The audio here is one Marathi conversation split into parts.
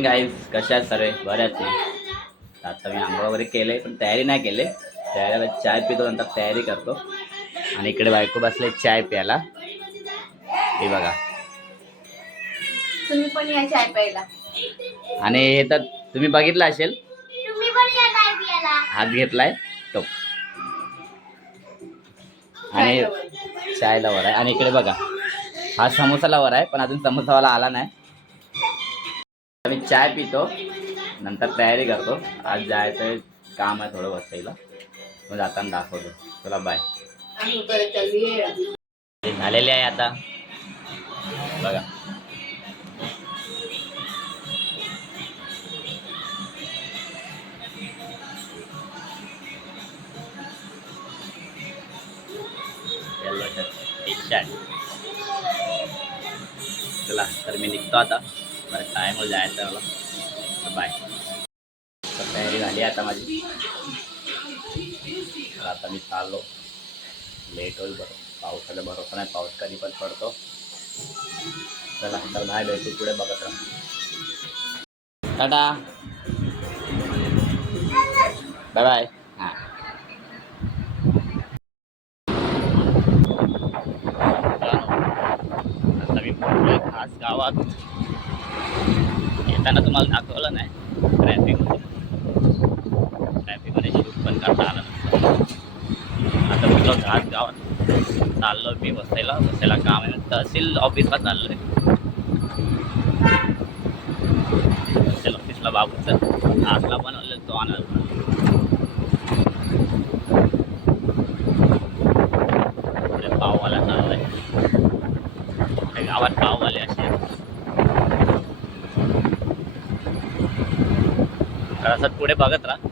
मॉर्निंग गाईज, कशा आहेत सर्व? बऱ्याच आहे. आता मी आंघोळ वगैरे केले पण तयारी नाही केले. तयारीला चाय पितो, नंतर तयारी करतो. आणि इकडे बायको बसले चाय प्यायला. हे बघा, तुम्ही पण या चाय प्यायला. आणि हे तर तुम्ही बघितलं असेल, तुम्ही पण या चाय प्यायला. हात घेतलाय तो आणि चाय लवर आहे. आणि इकडे बघा, हा समोसा लवर आहे पण अजून समोसावाला आला नाही. मी चाय पितो, नंतर तयारी करतो. आज जायचं काम आहे थोडं वसईला, मग जाताना दाखवतो. चला बाय. झालेले आहे आता बघा. चला तर मी निघतो आता, बरं टाइम हो जायचं मला. बाय. तर तयारी झाली आता माझी. तर आता मी चाललो. लेट होईल बरं, पावसाचा भरोसा नाही, पाऊस कधी पण पडतो. चला तर नाही भेटू, पुढे बघत राहा. Tata, bye bye. हां, आता मी पोहोचलोय खास गावात. येताना तुम्हाला दाखवलं नाही, ट्रॅफिक होतं. ट्रॅफिकमध्ये शूट पण करता आलं नसतं. आता कुठलं घाट गावात चाललो मी बसायला काम आहे. तहसील ऑफिसला चाललो आहे. तहसील ऑफिसला बाबूचं आसला बनवलेलं तो आणायला. पुढे पाववाला चालू आहे. गावात पाववाले असे तर असं पुढे बघत राहा.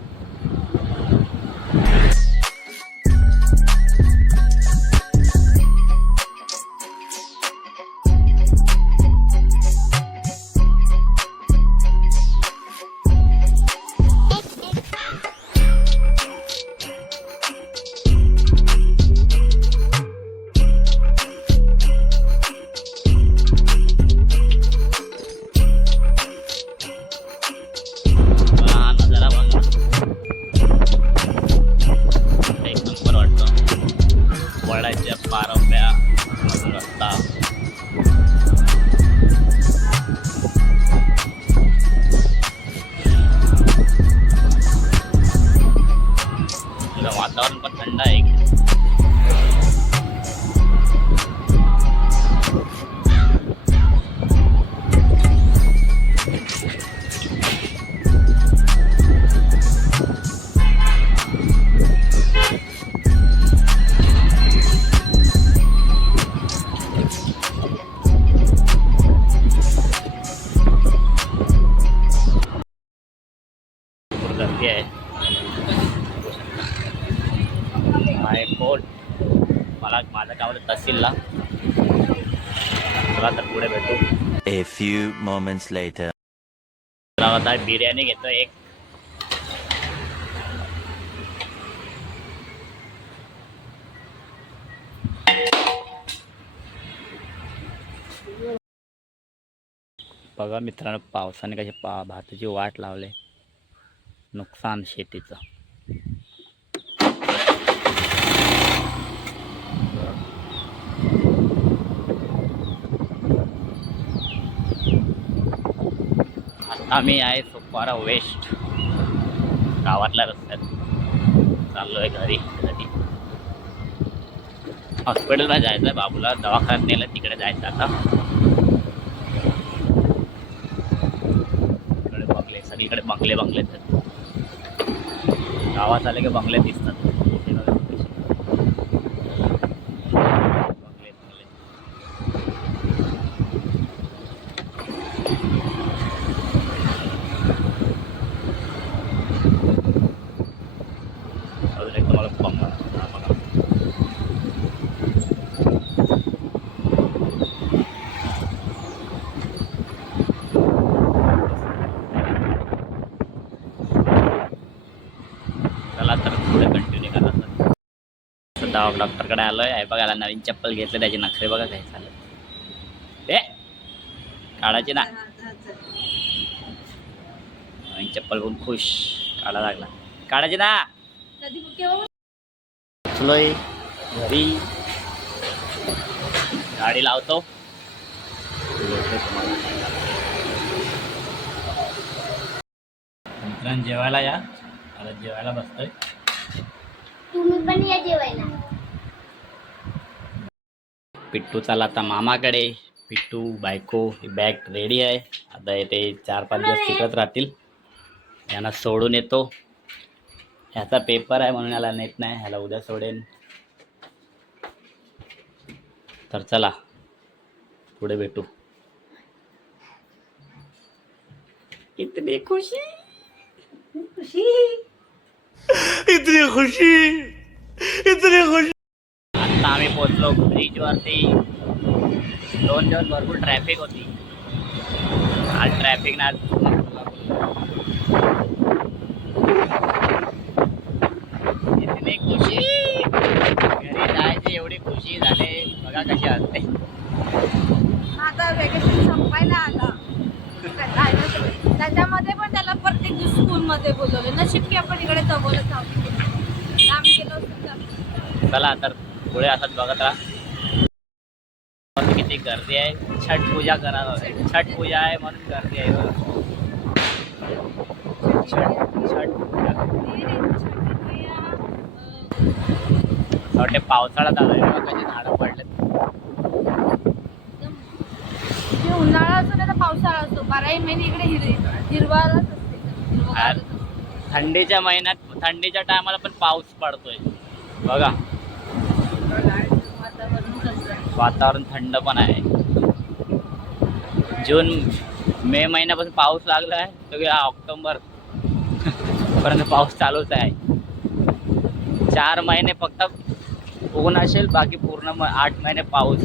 वडाच्या पारंब्या रस्ता. वातावरण पण थंड आहे. गर्दी आहे. माय कोट मला माझं गाव तहसीलला. चला तर पुढे भेटू. A few moments later. आता बिर्याणी घेतो एक. बघा मित्रांनो, पावसाने कशी भाताची वाट लावले. नुकसान शेतीचं. आम्ही आहे सोपारा वेस्ट गावातल्या रस्त्यात चाललो आहे घरी. हॉस्पिटलला जायचं आहे, बाबूला दवाखान्यात नेलं, तिकडे जायचं आता. इकडे बंगले, सगळीकडे बंगले बंगले. गावात आले की बंगले दिसतात. बंगले बंगले. अजून एक तुम्हाला बंगला बघा. चला तर पुढे कंटिन्यू करा. डॉक्टरकडे आलोय आहे बघायला. नवीन चप्पल घेतले, त्याचे नखरे बघा काय चालेल. ते काढायचे ना. चप्पल पण खुश काढा लागला. काढायचे ना. कधी केव्हा चलोय घरी, गाडी लावतो. मित्रांनो जेवायला या. आता जेवायला बसतोय. तुम्ही पण या जेवायला. पिट्टू चालला आता मामाकडे. पिट्टू बायको ही बॅग रेडी आहे. आता येते 4-5 दिवस तिकडत राहतील. यांना सोडून येतो. ह्याचा पेपर आहे म्हणून याला नेत नाही. ह्याला उद्या सोडेन. तर चला पुढे भेटू. इतनी खुशी, इतनी खुशी, इतनी खुशी. आता आम्ही पोहोचलो ब्रिजवरती. 2 दिवस भरपूर ट्रॅफिक होती. आज ट्रॅफिक ना इतनी खुशी. घरी जायची एवढी खुशी झाले. बघा कशी असते. आता वेकेशन संपायला आला. त्याच्यामध्ये पण त्याला प्रत्येक दिवस स्कूलमध्ये बोलवले. नशीब की आपण इकडे जवळच आहोत. आम्ही गेलो असतो. चला तर पुढे असंच बघत राहा. किती गर्दी आहे. छठ पूजा करायला होते. छठ पूजा आहे म्हणून गर्दी आहे. छठ पूजा वाटते पावसाळा चालू आहे. कशी झाडं पडलेत. उन्हाळा असतो ना तर पावसाळा असतो. 12 महिने इकडे हिरवाच असते. थंडीच्या महिन्यात थंडीच्या टायमाला पण पाऊस पडतोय बघा. वातावरण थंड पण आहे. मे महिन्यापासून पाऊस लागला आहे. सगळे ऑक्टोबर पर्यंत पाऊस चालूच आहे. 4 महिने फक्त ऊन असेल. बाकी पूर्ण 8 महिने पाऊस.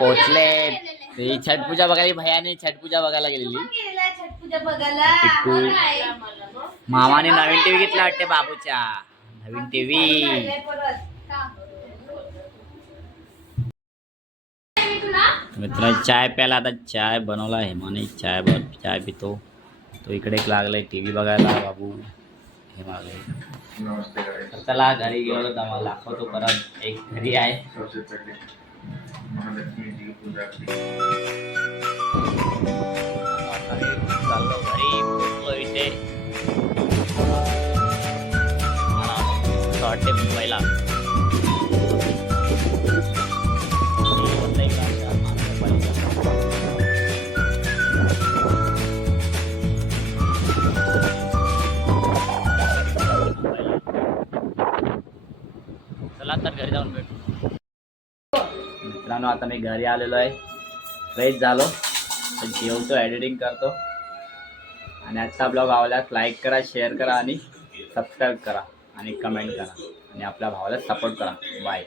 पोचले. ती छठ पूजा बघायला भैयाने छठ पूजा बघायला गेलेली. छठ पूजा बघायला. मामाने नवीन टीव्ही घेतला वाटते. बाबूच्या नवीन टीव्ही. मित्रांनो चाय प्यायला. आता चाय बनवला आहे हेमाने. चाय पितो. तो इकडे लागलाय टीव्ही बघायला. बाबू हे मागले. चला घरी गेलो तर आम्हाला दाखवतो परत. एक घरी आहे. चाललो घरी. पोचलो इथे. वाटते मुंबईला. चला तर घरी जाऊन भेटू. मित्रांनो आता मी घरी आलेलो आहे. फ्रेश झालो. तर जेवतो, एडिटिंग करतो. आणि आजचा ब्लॉग आवडल्यास लाईक करा, शेअर करा आणि सबस्क्राईब करा आणि कमेंट करा आणि आपल्या भावाला सपोर्ट करा. बाय.